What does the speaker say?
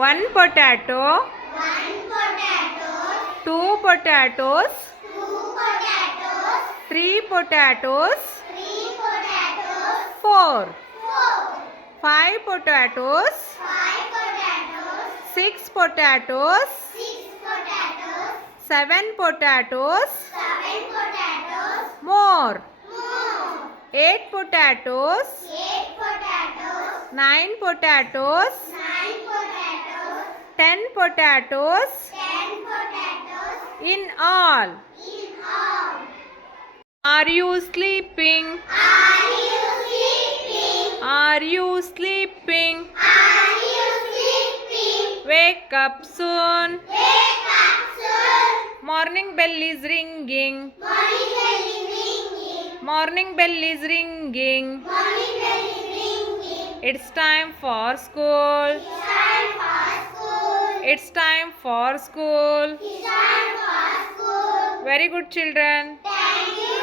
One potato. Two potatoes. Three potatoes. Four. Five potatoes. Six potatoes. Seven potatoes. More. Eight potatoes. Nine potatoes. 10 potatoes. In all. Are you sleeping? Are you sleeping? Wake up soon. Morning bell is ringing. Morning bell is ringing. It's time for school. It's time for school. Very good, children. Thank you.